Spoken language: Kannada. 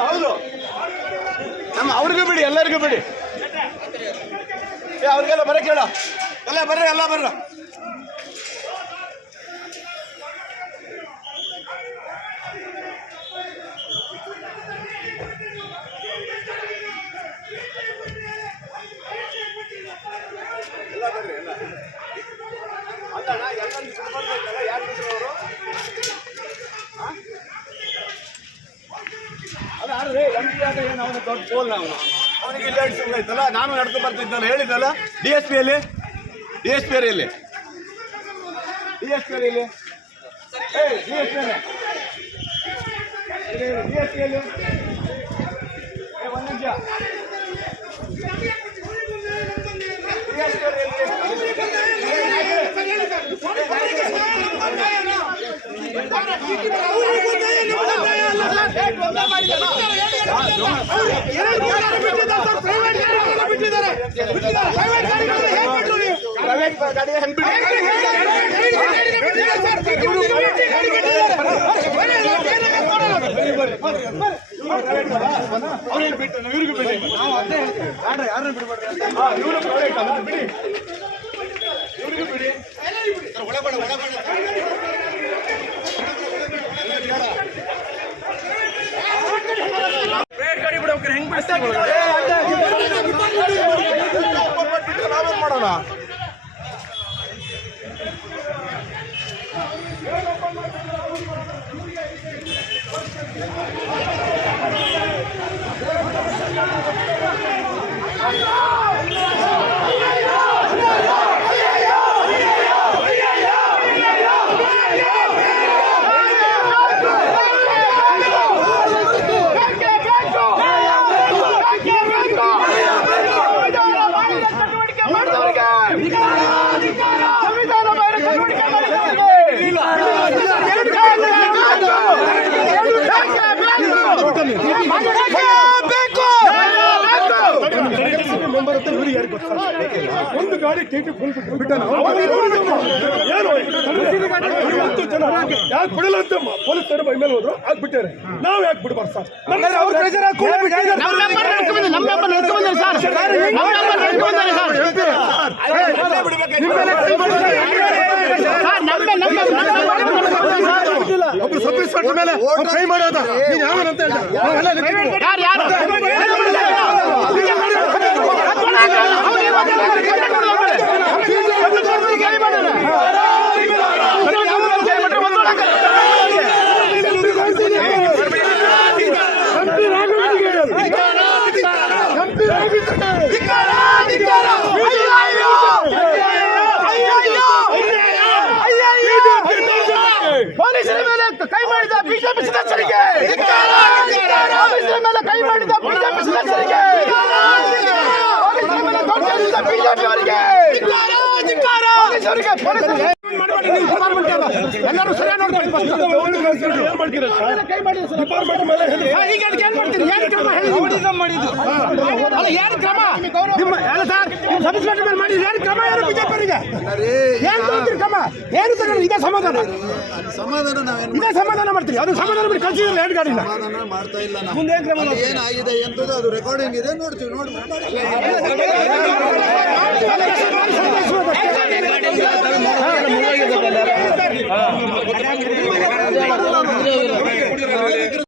ಹೌದು. ನಮ್ಮ ಅವ್ರಿಗೂ ಬಿಡಿ ಎಲ್ಲರಿಗೂ ಬಿಡಿ. ಏ ಅವ್ರಿಗೆಲ್ಲ ಬರ ಕೇಳ ಎಲ್ಲ ಬರ್ರಿ ಎಲ್ಲ ಬರ್ರ. ಎಂ ದೊಡ್ಡ ಇಲ್ಲ ನಾನು ನಡೆದು ಬರ್ತಿದ್ದಲ್ಲ ಹೇಳಿದ್ದಲ್ಲ? D S D S P ಎಲ್ಲಿ? ಡಿ ಎಸ್ ಪಿ ಎಲ್ಲಿ? D S P D S P ನಿಮಿಷ. ಡಿ ಎಸ್ ಪಿ ಪ್ರೈವೇಟ್ ಇವ್ರಿಗೂ ಬಿಡಿ ನಾವು ಅದೇ ಹೇಳ್ತೀವಿ ಯಾರು ಯಾರನ್ನ ಬಿಡ್ಬೇಡ್ರಿ ಅಂತ ಇವ್ರು ಪ್ರೈವೇಟ್ ಅಲ್ಲ ಬಿಡಿ ಇವ್ರಿಗೂ ಬಿಡಿ ಗಾಡಿ ಬಿಡ್ಬೇಕಾರೆ ಹೆಂಗ್ ನಾವೇನ್ ಮಾಡೋಣ ಒಂದು ಗಾಡಿ ಟಿಟಿ ಫುಲ್ ಬಿಟ್ಟ ಏನು ಜನ ಯಾಕೆ ಬಿಡಲ್ಲ ಅಂತ ಪೊಲೀಸರು ಮೈ ಮೇಲೆ ಹೋದ್ರು ಅದ್ ಬಿಟ್ಟಾರೆ ನಾವ್ ಯಾಕೆ ಬಿಡ್ಬಾರ್ದು ಸರ್ ಅವ್ರ ಪ್ರೆಷರ್ ನಮ್ಮ ಮೆಂಬರ್ ನಡ್ಕೊಂಡ್ ನಮ್ಮ ಮೆಂಬರ್ ನಡ್ಕೊಂಡ್ ಬಂದಾರೆ ಸರ್ ನಮ್ಮ ಮೆಂಬರ್ ನಡ್ಕೊಂಡ್ ಬಂದಾರೆ ಸರ್ ಸರ್ ನಮ್ಮ ನಮ್ಮ ನಮ್ಮ ಒಬ್ರು ಸಬ್ ಇನ್ಸ್ಪೆಕ್ಟರ್ ಮೇಲೆ ಕೈ ಮಾಡೋದ. ನೀನ್ ಯಾವನಂತ ಹೇಳ್ದ. ಬಿಜೆಪಿ ಸದಸ್ಯರಿಗೆ ಮೇಲೆ ಕೈ ಮಾಡಿದ ಬಿಜೆಪಿ ಸದಸ್ಯರಿಗೆ ಮೇಲೆ ದೊಡ್ಡ ಬಿಜೆಪಿ ಅವರಿಗೆ ಪೊಲೀಸರಿಗೆ ಎಲ್ಲರೂ ಸರಿಯಾಗಿ ನೋಡ್ಕೊಳ್ಳಿ first. ಮಾಡಿದ್ರು? ಡಿಪಾರ್ಟ್ಮೆಂಟ್ ಮೇಲೆ. ಈಗ ಏನ್ ಮಾಡ್ತೀರಿ ಏನ್ ಕ್ರಮ ಹೇಳಿ ಅಲ್ಲ ಏನು ಕ್ರಮ ನಿಮ್ಮ ಅಲ್ಲ ಸರ್ ನಿಮ್ಮ ಸಬ್ ಇನ್ಸ್ಪೆಕ್ಟರ್ ಮೇಲೆ ಮಾಡಿದ್ರೆ ಯಾರು ಕ್ರಮ ಏನು ಬಿಜೆಪಿಯವರಿಗೆ ಏನ್ ತಗೊಂತೀರಿ ಕ್ರಮ ಏನು ತಗೊಂಡ್ರಿ ಇದೇ ಸಮಾಧಾನ ಸಮಾಧಾನ ನಾವೇನು ಇದೇ ಸಮಾಧಾನ ಮಾಡ್ತೀರಿ ಅದು ಸಮಾಧಾನ ಬಿಟ್ಟು ಕಳ್ಸಿದ್ರೆ ಎರಡು ಗಾಡಿನ ಸಮಾಧಾನ ಮಾಡ್ತಾ ಇಲ್ಲ ನಾವು ಮುಂದೆ ಏನ್ ಕ್ರಮ ಏನಾಗಿದೆ ಎಂತದ್ದು ಅದು ರೆಕಾರ್ಡಿಂಗ್ ಇದೆ ನೋಡ್ತೀವಿ ನೋಡಿ